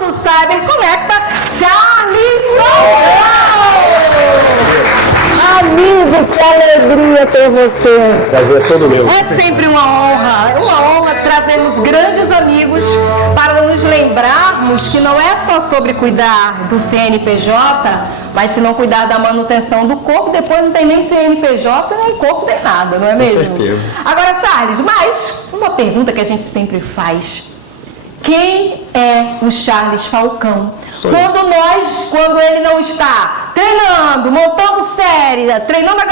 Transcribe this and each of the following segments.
mundo cyber conecta Charles Falcão! Amigo, que alegria ter você! Prazer todo meu. É sempre uma honra trazermos grandes amigos para nos lembrarmos que não é só sobre cuidar do CNPJ, mas se não cuidar da manutenção do corpo, depois não tem nem CNPJ, nem corpo, nem nada, não é mesmo? Com certeza. Agora, Charles, mas uma pergunta que a gente sempre faz. Quem é o Charles Falcão? Quando ele não está treinando, montando série, treinando a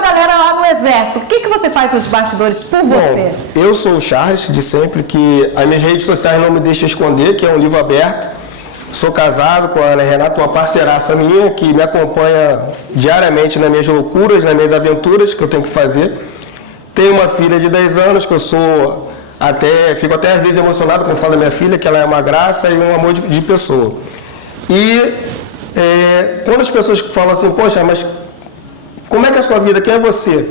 galera lá no Exército, o que você faz nos bastidores por você? Bom, eu sou o Charles, de sempre, que as minhas redes sociais não me deixam esconder, que é um livro aberto. Sou casado com a Ana Renata, uma parceiraça minha, que me acompanha diariamente nas minhas loucuras, nas minhas aventuras que eu tenho que fazer. Tenho uma filha de 10 anos, que eu sou... fico até às vezes emocionado quando falo da minha filha, que ela é uma graça e um amor de pessoa. E quando as pessoas falam assim, poxa, mas como é que é a sua vida? Quem é você?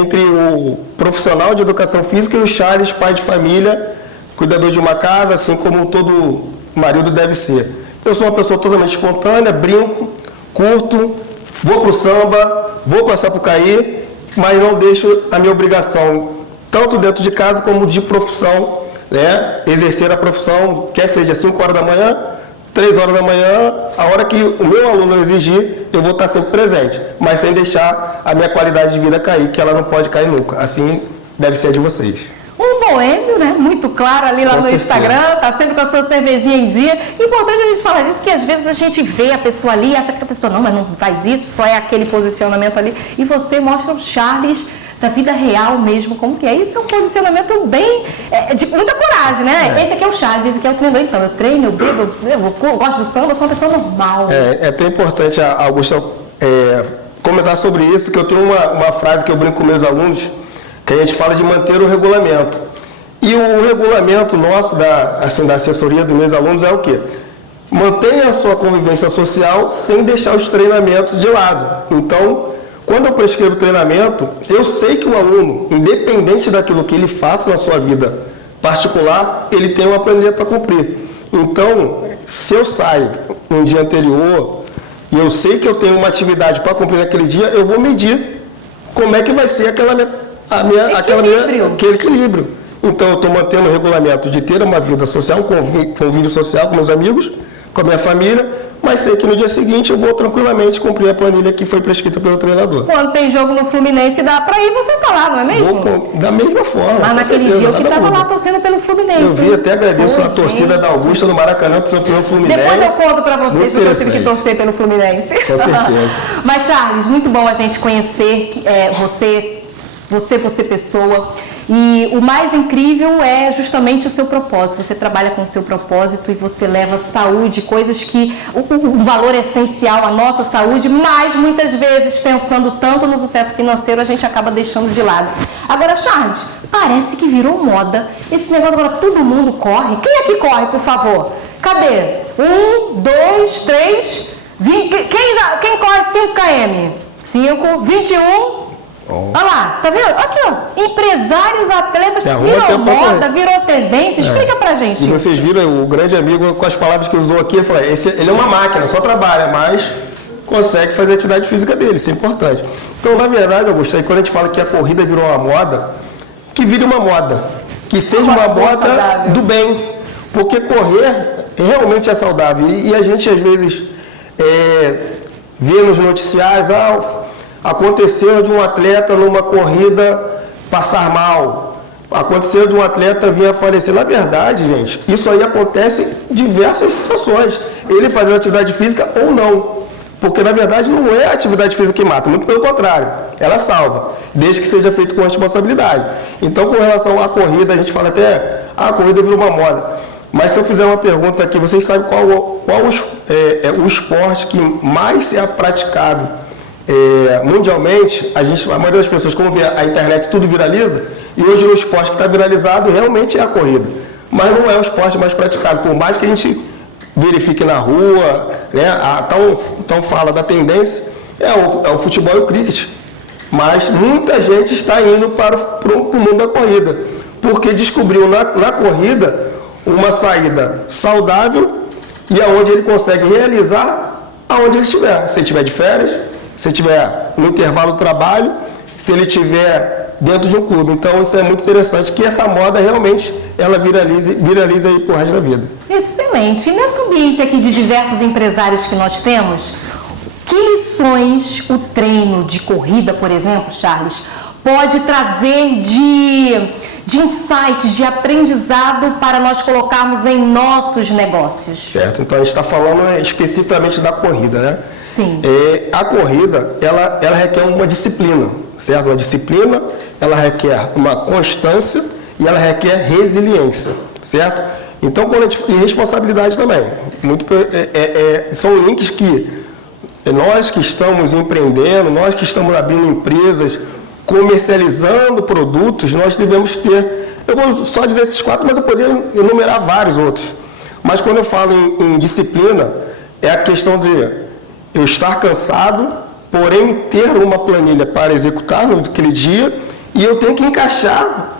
Entre o profissional de educação física e o Charles, pai de família, cuidador de uma casa, assim como todo marido deve ser. Eu sou uma pessoa totalmente espontânea, brinco, curto, vou pro samba, vou para Sapucaí, mas não deixo a minha obrigação, tanto dentro de casa como de profissão, né? Exercer a profissão, quer seja 5 horas da manhã, 3 horas da manhã, a hora que o meu aluno exigir, eu vou estar sempre presente, mas sem deixar a minha qualidade de vida cair, que ela não pode cair nunca. Assim deve ser de vocês. Um boêmio, né? Muito claro ali lá no Instagram, tá sempre com a sua cervejinha em dia. Importante a gente falar disso, que às vezes a gente vê a pessoa ali e acha que a pessoa não, mas não faz isso, só é aquele posicionamento ali. E você mostra o Charles da vida real mesmo, como que é. Isso é um posicionamento bem, de muita coragem, né? Esse aqui é o Charles, esse aqui é o treinador. Então, eu treino, eu bebo, eu gosto do samba, eu sou uma pessoa normal. É até importante, Augusta, comentar sobre isso, que eu tenho uma frase que eu brinco com meus alunos, que a gente fala de manter o regulamento. E o regulamento nosso, da assessoria dos meus alunos, é o quê? Mantenha a sua convivência social sem deixar os treinamentos de lado. Então, quando eu prescrevo treinamento, eu sei que o aluno, independente daquilo que ele faça na sua vida particular, ele tem uma planilha para cumprir. Então, se eu saio no dia anterior e eu sei que eu tenho uma atividade para cumprir naquele dia, eu vou medir como é que vai ser aquele equilíbrio. Então, eu estou mantendo o regulamento de ter uma vida social, um convívio social com meus amigos, com a minha família, mas sei que no dia seguinte eu vou tranquilamente cumprir a planilha que foi prescrita pelo treinador. Quando tem jogo no Fluminense, dá pra ir, você tá lá, não é mesmo? Da mesma forma. Mas naquele dia eu que tava lá torcendo pelo Fluminense. Eu vi, até agradeço a torcida da Augusta do Maracanã, que sou pelo Fluminense. Depois eu conto pra vocês, porque eu tive que torcer pelo Fluminense. Com certeza. Mas, Charles, muito bom a gente conhecer você pessoa. E o mais incrível é justamente o seu propósito. Você trabalha com o seu propósito e você leva saúde, coisas que o valor é essencial, a nossa saúde, mas muitas vezes pensando tanto no sucesso financeiro, a gente acaba deixando de lado. Agora, Charles, parece que virou moda. Esse negócio agora todo mundo corre. Quem aqui corre, por favor? Cadê? 1, 2, 3, 20. Quem corre 5 km? 5, 21. Olha lá, tá vendo? Aqui, ó. Empresários, atletas, virou moda, virou tendência. Explica pra gente. E vocês viram o grande amigo com as palavras que usou aqui, ele falou, ele é uma máquina, só trabalha, mas consegue fazer a atividade física dele, isso é importante. Então, na verdade, Augusto, aí quando a gente fala que a corrida virou uma moda, que vire uma moda, que seja uma moda do bem, porque correr realmente é saudável. E a gente, às vezes, vê nos noticiários, aconteceu de um atleta numa corrida passar mal. Aconteceu de um atleta vir a falecer. Na verdade, gente, isso aí acontece em diversas situações. Ele fazer atividade física ou não. Porque, na verdade, não é a atividade física que mata. Muito pelo contrário. Ela salva. Desde que seja feito com responsabilidade. Então, com relação à corrida, a gente fala até, a corrida virou uma moda. Mas se eu fizer uma pergunta aqui, vocês sabem qual o esporte que mais é praticado mundialmente? A maioria das pessoas, como vê a internet, tudo viraliza, e hoje o esporte que está viralizado realmente é a corrida, mas não é o esporte mais praticado, por mais que a gente verifique na rua, né, então fala da tendência, é o futebol e o cricket, mas muita gente está indo para o mundo da corrida, porque descobriu na corrida uma saída saudável e aonde ele consegue realizar aonde ele estiver. Se ele estiver de férias, se ele estiver no intervalo do trabalho, se ele estiver dentro de um clube. Então isso é muito interessante, que essa moda realmente ela viraliza aí pro resto da vida. Excelente. E nessa ambiência aqui de diversos empresários que nós temos, que lições o treino de corrida, por exemplo, Charles, pode trazer de insights, de aprendizado para nós colocarmos em nossos negócios? Certo, então a gente está falando especificamente da corrida, né? Sim. A corrida, ela requer uma disciplina, certo? Uma disciplina, ela requer uma constância e ela requer resiliência, certo? Então, e responsabilidade também. São links que nós que estamos empreendendo, nós que estamos abrindo empresas, comercializando produtos, nós devemos ter, eu vou só dizer esses 4, mas eu poderia enumerar vários outros. Mas quando eu falo em disciplina, é a questão de eu estar cansado, porém ter uma planilha para executar naquele dia, e eu tenho que encaixar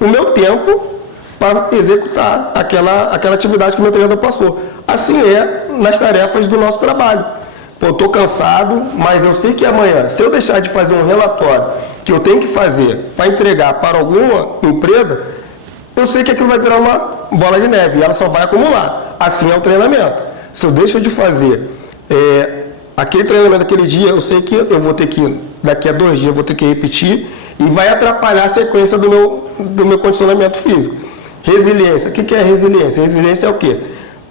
o meu tempo para executar aquela atividade que o meu treinador passou. Assim é nas tarefas do nosso trabalho. Pô, eu estou cansado, mas eu sei que amanhã, se eu deixar de fazer um relatório que eu tenho que fazer para entregar para alguma empresa, eu sei que aquilo vai virar uma bola de neve e ela só vai acumular. Assim é o treinamento. Se eu deixo de fazer aquele treinamento daquele dia, eu sei que eu vou ter que, daqui a 2 dias, eu vou ter que repetir e vai atrapalhar a sequência do meu condicionamento físico. Resiliência. O que é resiliência? Resiliência é o quê?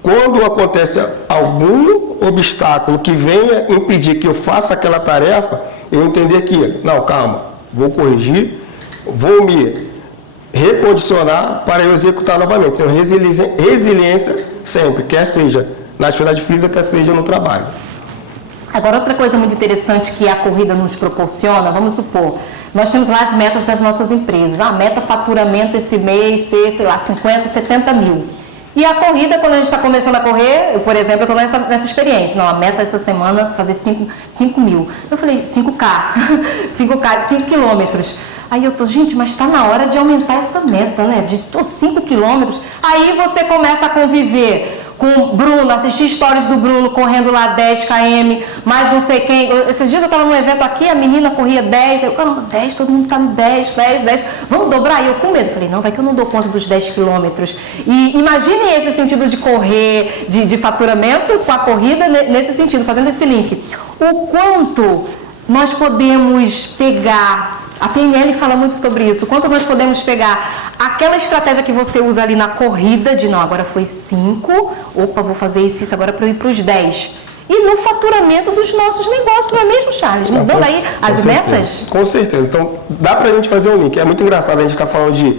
Quando acontece algum obstáculo que venha impedir que eu faça aquela tarefa, eu entender que, não, calma, vou corrigir, vou me recondicionar para eu executar novamente. Então, resiliência sempre, quer seja na atividade física, quer seja no trabalho. Agora, outra coisa muito interessante que a corrida nos proporciona, vamos supor, nós temos lá as metas das nossas empresas. A meta faturamento esse mês ser, 50, 70 mil. E a corrida, quando a gente está começando a correr, por exemplo, eu estou nessa experiência. Não, a meta essa semana é fazer 5 mil. Eu falei, 5K, 5 quilômetros. Aí eu tô, gente, mas está na hora de aumentar essa meta, né? De 5 quilômetros. Aí você começa a conviver com o Bruno, assistir stories do Bruno correndo lá 10 km, mais não sei quem. Esses dias eu estava num evento aqui, a menina corria 10, eu, 10, todo mundo está no 10, vamos dobrar? E eu com medo, falei, não, vai que eu não dou conta dos 10 quilômetros. E imaginem esse sentido de correr, de faturamento com a corrida, nesse sentido, fazendo esse link. O quanto nós podemos pegar... A PNL fala muito sobre isso. Quanto nós podemos pegar aquela estratégia que você usa ali na corrida, de não, agora foi 5, opa, vou fazer isso agora para eu ir para os 10. E no faturamento dos nossos negócios, não é mesmo, Charles? Mudando aí as metas? Com certeza. Então, dá para a gente fazer um link. É muito engraçado a gente estar falando de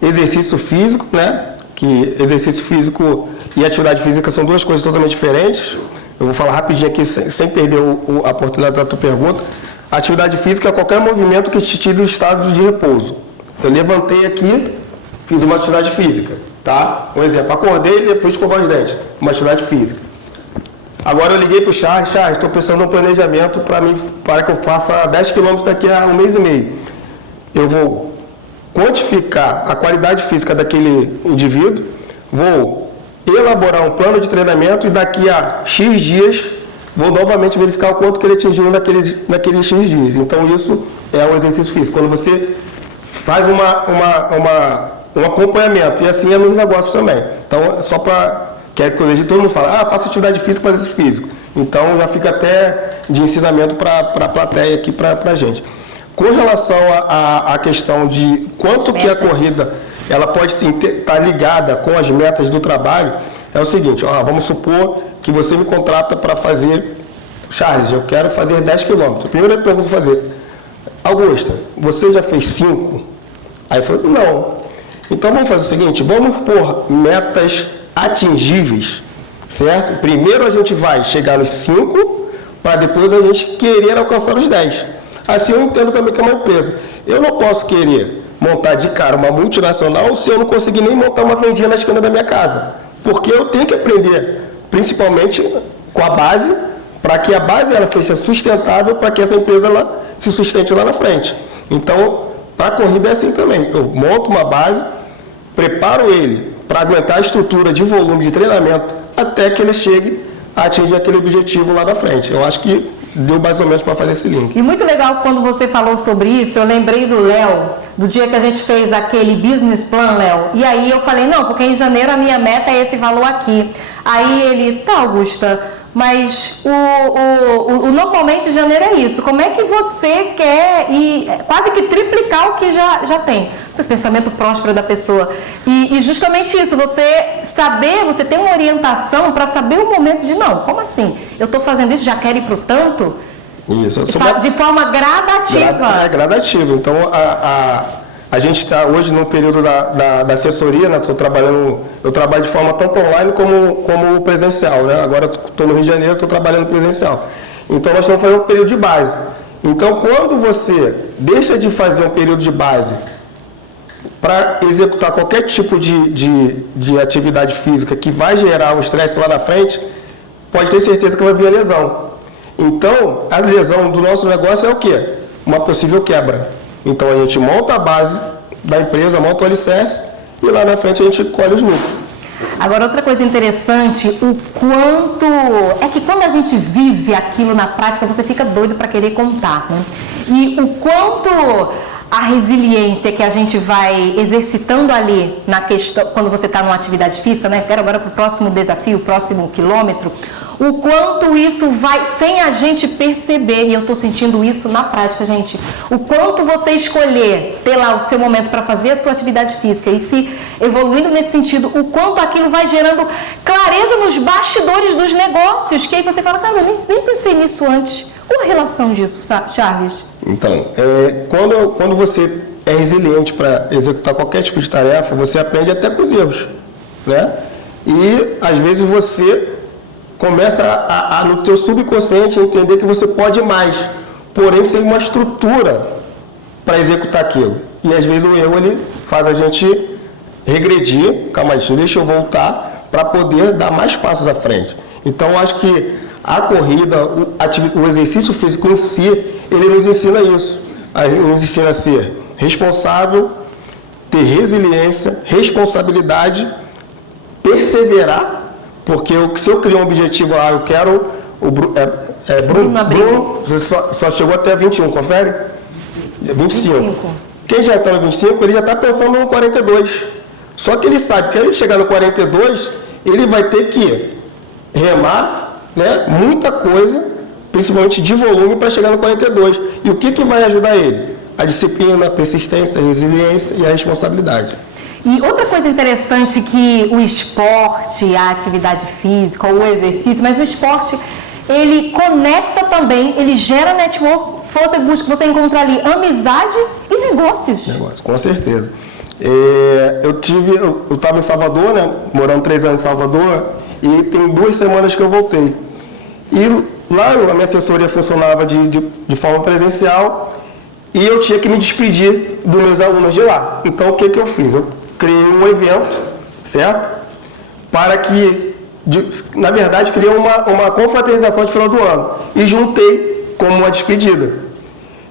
exercício físico, né? Que exercício físico e atividade física são duas coisas totalmente diferentes. Eu vou falar rapidinho aqui, sem perder a oportunidade da tua pergunta. Atividade física é qualquer movimento que te tire do estado de repouso. Eu levantei aqui, fiz uma atividade física, tá? Um exemplo, acordei e fui escovar os dentes, uma atividade física. Agora eu liguei para o Charles, estou pensando num planejamento para que eu faça 10 km daqui a 1 mês e meio. Eu vou quantificar a qualidade física daquele indivíduo, vou elaborar um plano de treinamento e daqui a X dias vou novamente verificar o quanto que ele atingiu naqueles X dias. Então, isso é um exercício físico. Quando você faz um acompanhamento, e assim é nos negócios também. Então, só para... que é que todo mundo fala, faça atividade física, faz exercício físico. Então, já fica até de ensinamento para a plateia aqui, para a gente. Com relação à questão de quanto que a corrida ela pode estar ligada com as metas do trabalho, é o seguinte, vamos supor que você me contrata para fazer, Charles, eu quero fazer 10 quilômetros. Primeira pergunta que eu vou fazer, Augusta, você já fez 5? Aí eu falei, não. Então vamos fazer o seguinte, vamos pôr metas atingíveis, certo? Primeiro a gente vai chegar nos 5, para depois a gente querer alcançar os 10. Assim eu entendo também que é uma empresa. Eu não posso querer montar de cara uma multinacional se eu não conseguir nem montar uma vendinha na esquina da minha casa. Porque eu tenho que aprender, principalmente com a base, para que a base ela seja sustentável, para que essa empresa ela se sustente lá na frente. Então, para a corrida é assim também. Eu monto uma base, preparo ele para aguentar a estrutura de volume de treinamento até que ele chegue a atingir aquele objetivo lá na frente. Eu acho que deu mais ou menos para fazer esse link. E muito legal quando você falou sobre isso, eu lembrei do Léo, do dia que a gente fez aquele business plan, Léo. E aí eu falei, não, porque em janeiro a minha meta é esse valor aqui. Aí ele, tá, Augusta, mas normalmente janeiro é isso. Como é que você quer quase que triplicar o que já tem? O pensamento próspero da pessoa. E justamente isso, você tem uma orientação para saber o momento de, não, como assim? Eu estou fazendo isso, já quero ir para o tanto? Isso. De forma gradativa. Gradativa. Então, a gente está hoje no período da assessoria, né? Eu trabalho de forma tanto online como presencial, né? Agora estou no Rio de Janeiro, estou trabalhando presencial. Então, nós estamos fazendo um período de base. Então, quando você deixa de fazer um período de base para executar qualquer tipo de atividade física que vai gerar um estresse lá na frente, pode ter certeza que vai vir a lesão. Então, a lesão do nosso negócio é o quê? Uma possível quebra. Então, a gente monta a base da empresa, monta o alicerce e lá na frente a gente colhe os lucros. Agora, outra coisa interessante, o quanto... É que quando a gente vive aquilo na prática, você fica doido para querer contar, né? E o quanto a resiliência que a gente vai exercitando ali na questão, quando você está numa atividade física, né? Quero agora para o próximo desafio, o próximo quilômetro, o quanto isso vai, sem a gente perceber, e eu estou sentindo isso na prática, gente, o quanto você escolher ter lá o seu momento para fazer a sua atividade física e se evoluindo nesse sentido, o quanto aquilo vai gerando clareza nos bastidores dos negócios, que aí você fala, cara, eu nem pensei nisso antes. Qual a relação disso, Charles? Então, quando você é resiliente para executar qualquer tipo de tarefa, você aprende até com os erros, né? E, às vezes, você começa no teu subconsciente a entender que você pode mais, porém sem uma estrutura para executar aquilo. E, às vezes, o erro ele faz a gente regredir, calma aí, deixa eu voltar, para poder dar mais passos à frente. Então, acho que a corrida, o exercício físico em si, ele nos ensina isso. Ele nos ensina a ser responsável, ter resiliência, responsabilidade, perseverar, porque se eu criar um objetivo lá, eu quero... Bruno, você só chegou até 21, confere? 25. Quem já está no 25, ele já está pensando no 42. Só que ele sabe que ele chegar no 42, ele vai ter que remar, né, muita coisa, principalmente de volume, para chegar no 42. E o que vai ajudar ele? A disciplina, a persistência, a resiliência e a responsabilidade. E outra coisa interessante que o esporte, a atividade física, o exercício, mas o esporte, ele conecta também, ele gera network, você encontra ali amizade e negócios. Com certeza. Eu estava em Salvador, né, morando 3 anos em Salvador, e tem 2 semanas que eu voltei. E lá a minha assessoria funcionava de forma presencial e eu tinha que me despedir dos meus alunos de lá. Então, o que eu fiz? Eu criei um evento, certo? Para que, na verdade, criei uma confraternização de final do ano e juntei como uma despedida.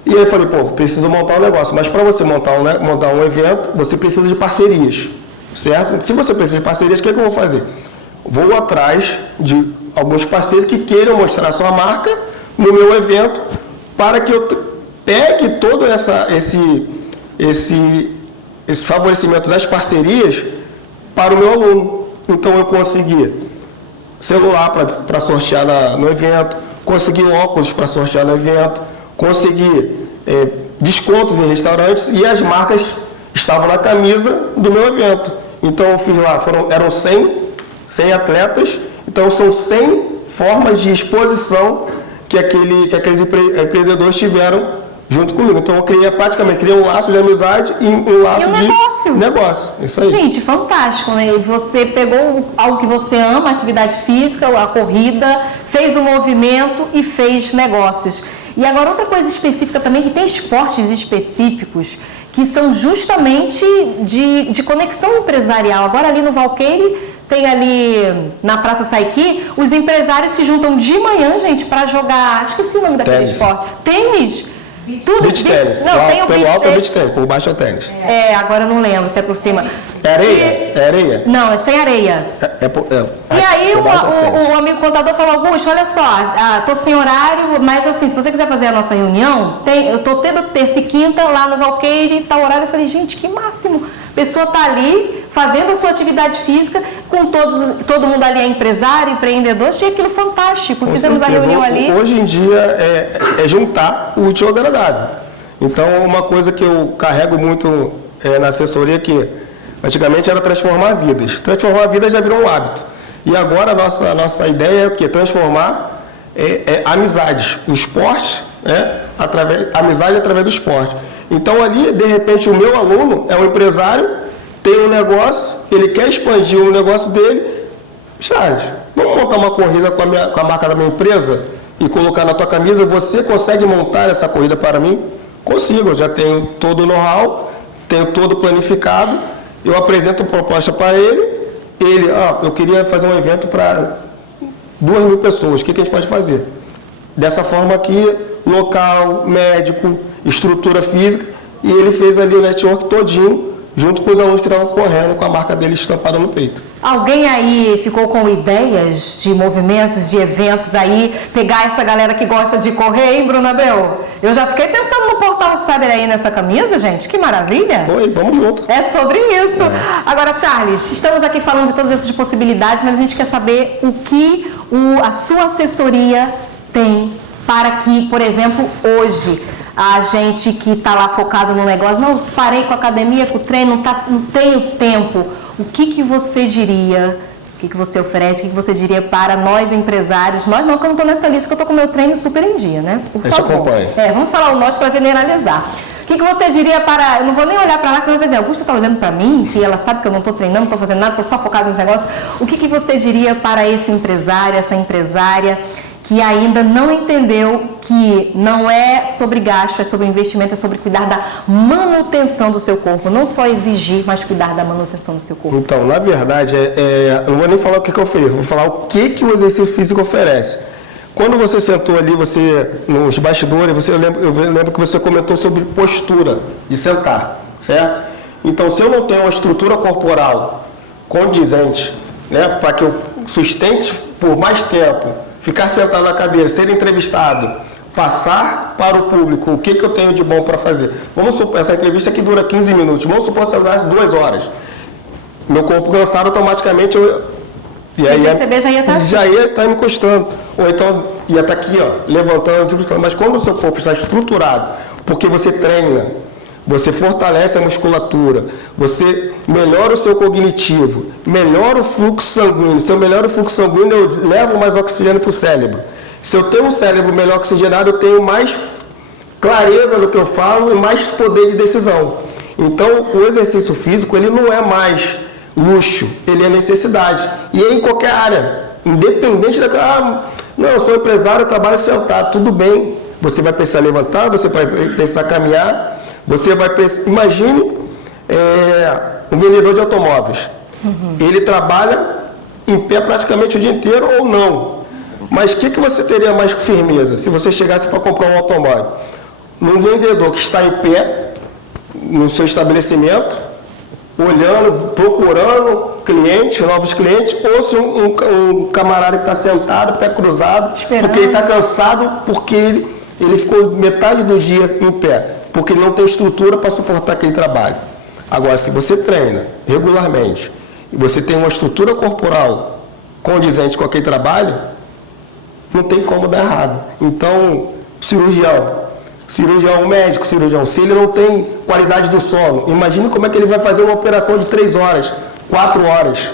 E aí eu falei, preciso montar um negócio. Mas para você montar um evento, você precisa de parcerias, certo? Se você precisa de parcerias, o que eu vou fazer? Vou atrás de alguns parceiros que queiram mostrar a sua marca no meu evento para que eu pegue todo esse favorecimento das parcerias para o meu aluno. Então, eu consegui celular para sortear no evento, consegui óculos para sortear no evento, consegui descontos em restaurantes e as marcas estavam na camisa do meu evento. Então, eu fiz lá, eram 100 atletas, então são 100 formas de exposição que aqueles empreendedores tiveram junto comigo. Então eu criei um laço de amizade e um laço de negócio. Isso aí. Gente, fantástico, né? Você pegou algo que você ama, a atividade física, a corrida, fez um movimento e fez negócios. E agora outra coisa específica também, que tem esportes específicos que são justamente de conexão empresarial. Agora ali no Valqueire, tem ali na Praça Saiqui, os empresários se juntam de manhã, gente, para jogar, esqueci o nome daquele esporte. Tênis. Tudo beach tênis. Não, tem o pelo beach alto é tênis. beach tênis, por baixo é o tênis. Agora eu não lembro se é por cima. É areia? É areia? Não, é sem areia. E aí o amigo contador falou, Augusto, olha só, tô sem horário, mas assim, se você quiser fazer a nossa reunião, eu tô tendo terça e quinta lá no Valqueire, tá horário. Eu falei, gente, que máximo. A pessoa tá ali fazendo a sua atividade física, com todo mundo ali é empresário, empreendedor, achei aquilo fantástico. Fizemos a reunião ali. Hoje em dia é juntar o útil ao agradável. Então, uma coisa que eu carrego muito na assessoria que antigamente era transformar vidas. Transformar vidas já virou um hábito. E agora a nossa ideia é o quê? Transformar amizades. O esporte, amizade através do esporte. Então ali, de repente, o meu aluno é um empresário, tem um negócio, ele quer expandir o negócio dele. Charles, vamos montar uma corrida com a marca da minha empresa e colocar na tua camisa? Você consegue montar essa corrida para mim? Consigo, eu já tenho todo o know-how, tenho todo planificado, eu apresento a proposta para ele, eu queria fazer um evento para 2.000 pessoas, o que a gente pode fazer? Dessa forma aqui, local, médico, estrutura física, e ele fez ali o network todinho, junto com os alunos que estavam correndo com a marca dele estampada no peito. Alguém aí ficou com ideias de movimentos, de eventos aí, pegar essa galera que gosta de correr, hein, Bruno Abreu? Eu já fiquei pensando no Portal Saber aí nessa camisa, gente, que maravilha! Oi, vamos junto. É sobre isso. Agora, Charles, estamos aqui falando de todas essas possibilidades, mas a gente quer saber o que a sua assessoria tem para que, por exemplo, hoje, a gente que está lá focado no negócio, não, parei com a academia, com o treino, não tenho tempo. O que você diria, o que você oferece, o que você diria para nós empresários? Nós não, que eu não estou nessa lista, que eu estou com o meu treino super em dia, né? Por favor. A gente acompanha. Vamos falar o nós para generalizar. O que você diria para... Eu não vou nem olhar para lá, que você vai dizer, Augusta está olhando para mim, que ela sabe que eu não estou treinando, não estou fazendo nada, estou só focado nos negócios. O que você diria para esse empresário, essa empresária que ainda não entendeu que não é sobre gasto, é sobre investimento, é sobre cuidar da manutenção do seu corpo. Não só exigir, mas cuidar da manutenção do seu corpo. Então, na verdade, eu não vou nem falar o que eu ofereço, vou falar o que o exercício físico oferece. Quando você sentou ali, nos bastidores, eu lembro que você comentou sobre postura de sentar, certo? Então, se eu não tenho uma estrutura corporal condizente, né, para que eu sustente por mais tempo, ficar sentado na cadeira, ser entrevistado, passar para o público o que eu tenho de bom para fazer. Vamos supor, essa entrevista aqui dura 15 minutos, vamos supor que ela durasse 2 horas. Meu corpo cansado, automaticamente, já ia estar me encostando. Ou então, ia estar aqui, levantando, mas quando o seu corpo está estruturado, porque você treina, você fortalece a musculatura, você melhora o seu cognitivo, melhora o fluxo sanguíneo. Se eu melhoro o fluxo sanguíneo, eu levo mais oxigênio para o cérebro. Se eu tenho um cérebro melhor oxigenado, eu tenho mais clareza no que eu falo e mais poder de decisão. Então, o exercício físico, ele não é mais luxo, ele é necessidade. E é em qualquer área, independente não, eu sou empresário, eu trabalho sentado, tudo bem. Você vai precisar levantar, você vai precisar caminhar, você vai precisar... Imagine um vendedor de automóveis. Ele trabalha em pé praticamente o dia inteiro ou não. Mas o que você teria mais firmeza se você chegasse para comprar um automóvel? Um vendedor que está em pé no seu estabelecimento, olhando, procurando clientes, novos clientes, ou se um camarada que está sentado, pé cruzado, esperando. Porque ele está cansado, porque ele ficou metade do dia em pé, porque ele não tem estrutura para suportar aquele trabalho. Agora, se você treina regularmente e você tem uma estrutura corporal condizente com aquele trabalho, não tem como dar errado. Então, cirurgião, médico, se ele não tem qualidade do sono, imagine como é que ele vai fazer uma operação de 3 horas, 4 horas.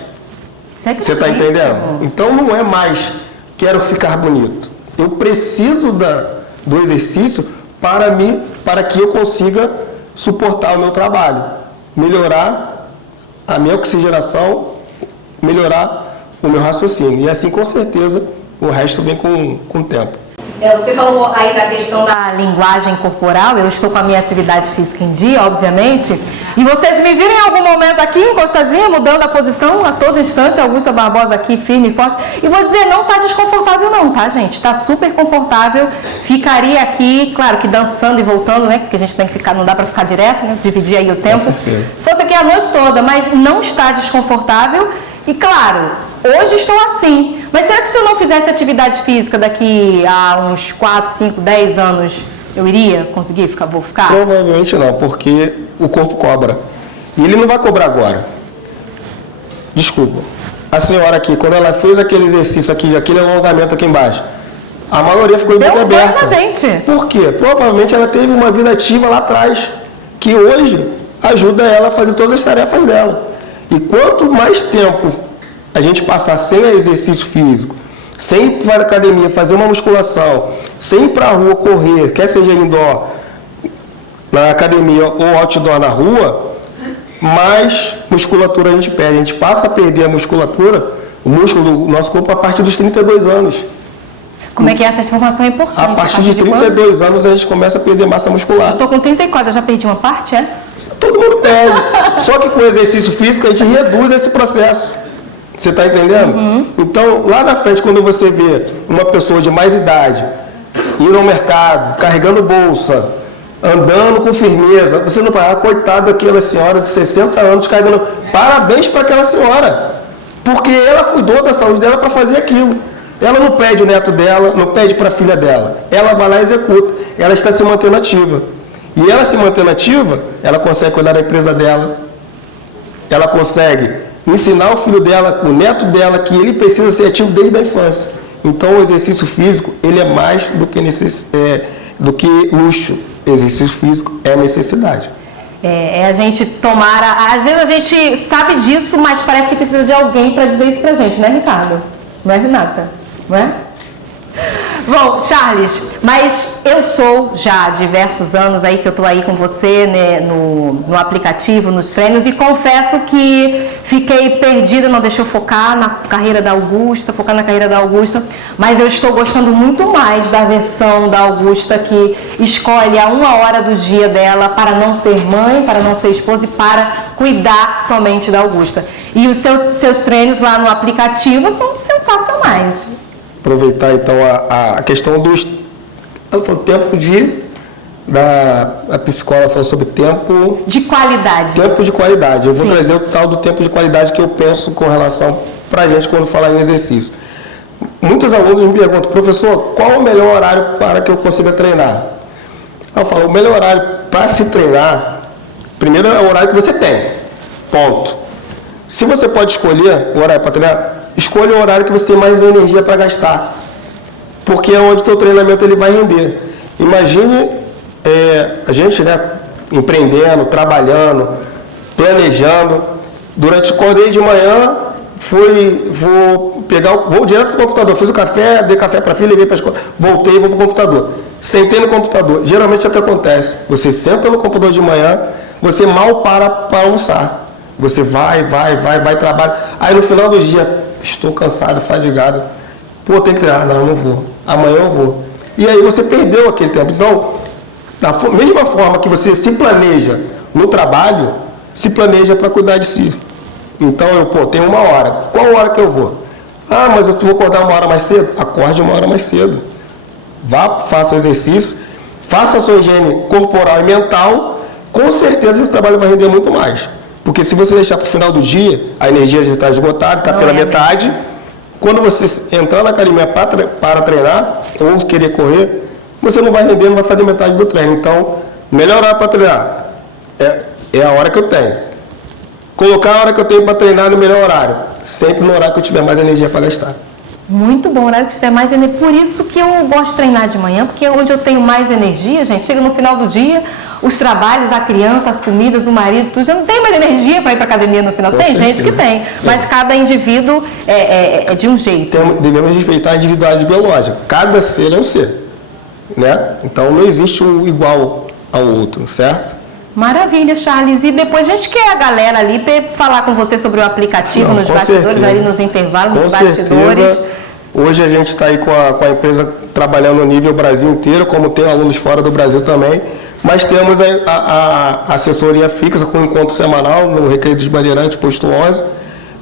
Você está entendendo? Então, não é mais quero ficar bonito. Eu preciso do exercício para que eu consiga suportar o meu trabalho, melhorar a minha oxigenação, melhorar o meu raciocínio. E assim, com certeza, o resto vem com o tempo. Você falou aí da questão da linguagem corporal, eu estou com a minha atividade física em dia, obviamente, e vocês me viram em algum momento aqui, encostadinha, mudando a posição a todo instante, Augusta Barbosa aqui, firme e forte, e vou dizer, não está desconfortável não, tá, gente? Está super confortável, ficaria aqui, claro que dançando e voltando, né, porque a gente tem que ficar, não dá para ficar direto, né, dividir aí o tempo, fosse aqui a noite toda, mas não está desconfortável, e claro, hoje estou assim, mas será que se eu não fizesse atividade física daqui a uns 4, 5, 10 anos, eu iria conseguir vou ficar? Provavelmente não, porque o corpo cobra. E ele não vai cobrar agora. Desculpa. A senhora aqui, quando ela fez aquele exercício aqui, aquele alongamento aqui embaixo, a maioria ficou bem aberta. Gente. Por quê? Provavelmente ela teve uma vida ativa lá atrás, que hoje ajuda ela a fazer todas as tarefas dela. E quanto mais tempo a gente passar sem exercício físico, sem ir para a academia, fazer uma musculação, sem ir para a rua correr, quer seja indoor na academia ou outdoor na rua, mais musculatura a gente perde. A gente passa a perder a musculatura, o músculo do nosso corpo a partir dos 32 anos. Como é que essa informação é importante? A partir de 32 anos a gente começa a perder massa muscular. Eu estou com 34, eu já perdi uma parte, é? Todo mundo perde. Só que com o exercício físico a gente reduz esse processo. Você está entendendo? Então, lá na frente, quando você vê uma pessoa de mais idade indo ao mercado, carregando bolsa, andando com firmeza, você não vai, coitado daquela senhora de 60 anos carregando. Parabéns para aquela senhora, porque ela cuidou da saúde dela para fazer aquilo. Ela não pede o neto dela, não pede para a filha dela. Ela vai lá e executa. Ela está se mantendo ativa. E ela se mantendo ativa, ela consegue cuidar da empresa dela, ela consegue ensinar o filho dela, o neto dela, que ele precisa ser ativo desde a infância. Então, o exercício físico, ele é mais do que luxo. Exercício físico é necessidade. É a gente tomar... Às vezes a gente sabe disso, mas parece que precisa de alguém para dizer isso pra gente, né, Ricardo? Não é, Renata? Não é? Bom, Charles, mas eu sou já há diversos anos aí que eu estou aí com você, né, no aplicativo, nos treinos, e confesso que fiquei perdida, não deixou focar na carreira da Augusta, mas eu estou gostando muito mais da versão da Augusta que escolhe a uma hora do dia dela para não ser mãe, para não ser esposa e para cuidar somente da Augusta. E os seus treinos lá no aplicativo são sensacionais. Aproveitar então a questão dos... Ela falou tempo a psicóloga falou sobre tempo... De qualidade. Tempo de qualidade. Eu vou trazer o tal do tempo de qualidade que eu penso com relação para a gente quando falar em exercício. Muitos alunos me perguntam, professor, qual é o melhor horário para que eu consiga treinar? Eu falo, o melhor horário para se treinar, primeiro é o horário que você tem. Ponto. Se você pode escolher o horário para treinar, escolha o horário que você tem mais energia para gastar, porque é onde o teu treinamento ele vai render. Imagine a gente, né, empreendendo, trabalhando, planejando. Durante acordei de manhã, vou direto para o computador, fiz o café, dei café para a filha, levei para a escola, voltei, vou para o computador. Sentei no computador. Geralmente é o que acontece. Você senta no computador de manhã, você mal para almoçar. Você vai, trabalha. Aí no final do dia, estou cansado, fadigado. Pô, tem que treinar. Não, não vou. Amanhã eu vou. E aí você perdeu aquele tempo. Então, da mesma forma que você se planeja no trabalho, se planeja para cuidar de si. Então, tenho uma hora. Qual hora que eu vou? Ah, mas eu vou acordar uma hora mais cedo? Acorde uma hora mais cedo. Vá, faça o exercício, faça a sua higiene corporal e mental, com certeza esse trabalho vai render muito mais. Porque se você deixar para o final do dia, a energia já está esgotada, está pela metade. Quando você entrar na academia para treinar, ou querer correr, você não vai render, não vai fazer metade do treino. Então, melhor hora para treinar é a hora que eu tenho. Colocar a hora que eu tenho para treinar no melhor horário. Sempre no horário que eu tiver mais energia para gastar. Muito bom, horário que tiver mais energia. Por isso que eu gosto de treinar de manhã, porque é onde eu tenho mais energia, gente. Chega no final do dia, os trabalhos, a criança, as comidas, o marido, tudo, já não tem mais energia para ir para academia no final. Tem gente que tem, mas cada indivíduo é de um jeito. Devemos respeitar a individualidade biológica. Cada ser é um ser, né? Então não existe um igual ao outro, certo? Maravilha, Charles. E depois a gente quer a galera ali falar com você sobre o aplicativo, nos bastidores, ali nos intervalos, nos bastidores. Hoje a gente está aí com a empresa trabalhando no nível Brasil inteiro, como tem alunos fora do Brasil também, mas temos a assessoria fixa com encontro semanal no Recreio dos Bandeirantes, posto 11.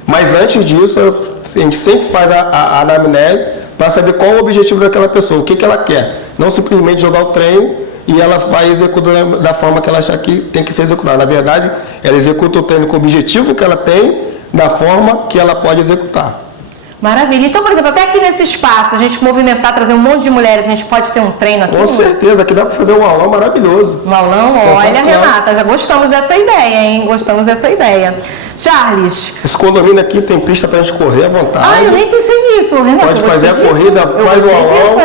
Mas antes disso, a gente sempre faz a anamnese para saber qual o objetivo daquela pessoa, o que ela quer. Não simplesmente jogar o treino e ela vai executar da forma que ela achar que tem que ser executada. Na verdade, ela executa o treino com o objetivo que ela tem, da forma que ela pode executar. Maravilha. Então, por exemplo, até aqui nesse espaço, a gente movimentar, trazer um monte de mulheres, a gente pode ter um treino aqui? Com certeza, aqui dá para fazer um aulão maravilhoso. Um aulão? Olha, Renata, já gostamos dessa ideia, hein? Gostamos dessa ideia. Charles. Esse condomínio aqui tem pista para a gente correr à vontade. Ah, eu nem pensei nisso, Renata. Pode fazer a corrida, faz o aulão,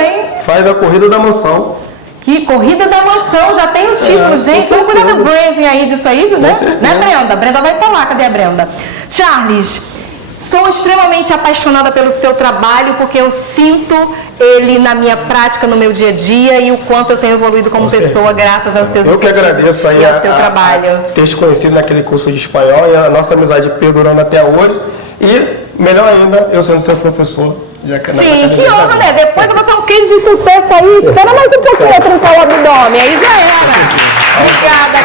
faz a corrida da mansão. Que corrida da mansão, já tem o título, gente. Vamos cuidar do branding aí disso aí, né? Né, Brenda? Brenda vai pra lá, cadê a Brenda? Charles, sou extremamente apaixonada pelo seu trabalho, porque eu sinto ele na minha prática, no meu dia a dia, e o quanto eu tenho evoluído como pessoa, graças aos seus incentivos. Eu que agradeço aí ao seu trabalho. Ter te conhecido naquele curso de espanhol e a nossa amizade perdurando até hoje. E, melhor ainda, eu sendo seu professor. Sim, que honra, né? Depois eu vou ser um case de sucesso aí. Espera mais um pouquinho, trincar o abdômen. Aí já era. Obrigada,